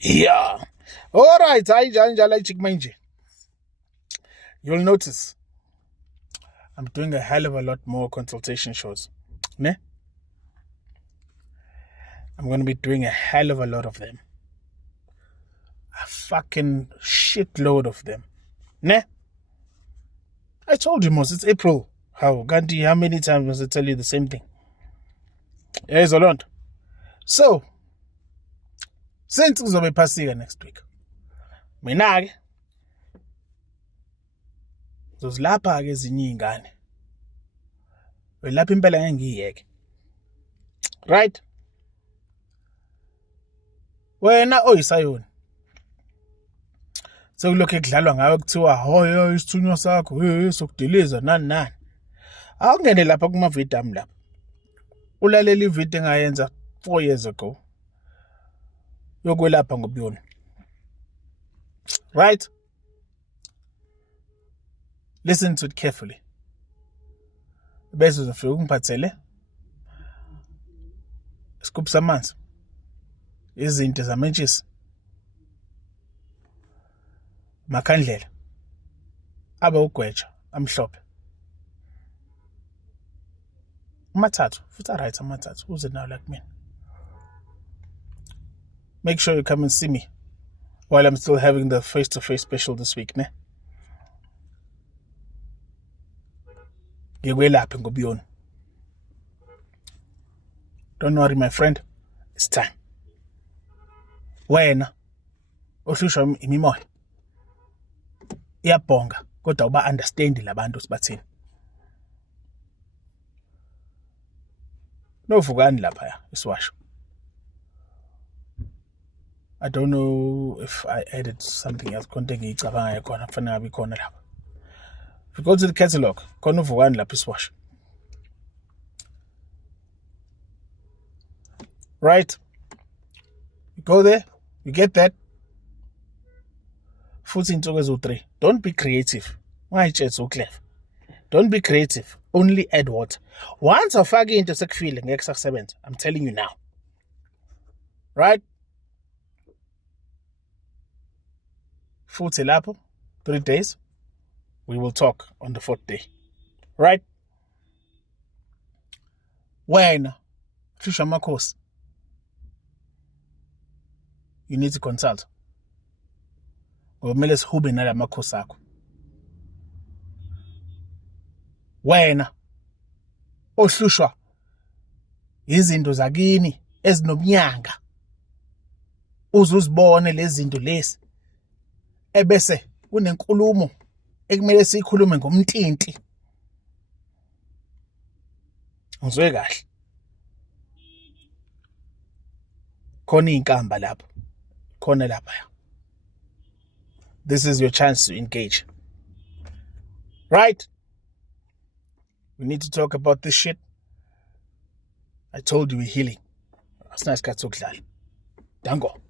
Yeah. All right. You'll notice I'm doing a hell of a lot more consultation shows. Ne? I'm going to be doing a hell of a lot of them. A fucking shitload of them. Ne? I told you, Mos, it's April. How many times must I tell you the same thing? Here's a lot. So, since uzobe phasika next week, mina ke zozilapha ke ezinye izingane. Welapha impela ngeke ngiyeke. Right? Wena oyisayoni. Sekulokho ekudlalwa ngawe kuthiwa hoyo isithunywa sakho sokudiliza nani. Awungene lapha kuma video ami lapha. Ulalela ivideo engayenza 4 years ago. Yokwelapha ngobuyona. Right? Listen to it carefully. Bese uzofika ungiphathele isigubhu samanzi. Izinto zamentshisi. Makhandlela. Aba ugweja amhlophe. Amathathu, futhi right amathathu. Uze now like me. Make sure you come and see me while I'm still having the face-to-face special this week, ne? Ngikwelaphe ngobuyona. Don't worry, my friend. It's time. Wena ohlushwa imimoya iyabhonga kodwa uba understand labantu sibathini. Novukani lapha isiwasho. I don't know if I added something else. Konke ngicabanga khona kufanele ngabe khona lapha. If you go to the catalog, khona uvukani lapha isiwasho. Right? You go there, you get that. Futhi insuku ezo3. Don't be creative. Ungayitshela so clever. Don't be creative. Only add water. Once afake into sekufile ngeke sakusebenza. I'm telling you now. Right? Futhi lapho 3 days. We will talk on the 4th day. Right? Wena hlushwa amakhosi. You need to consult. Kumele sihube nalamakhosi akho. Wena ohlushwa izinto zakini ezinomnyanga. Uzuzibone lezi zinto lezi. Ebese kunenkulumo ekumele sikhulume ngomntinti. Ngizwe kahle. Khona inkamba lapho. Khona lapha. This is your chance to engage. Right? We need to talk about this shit. I told you we're healing. Asinasikhathi sokudlala. Dango.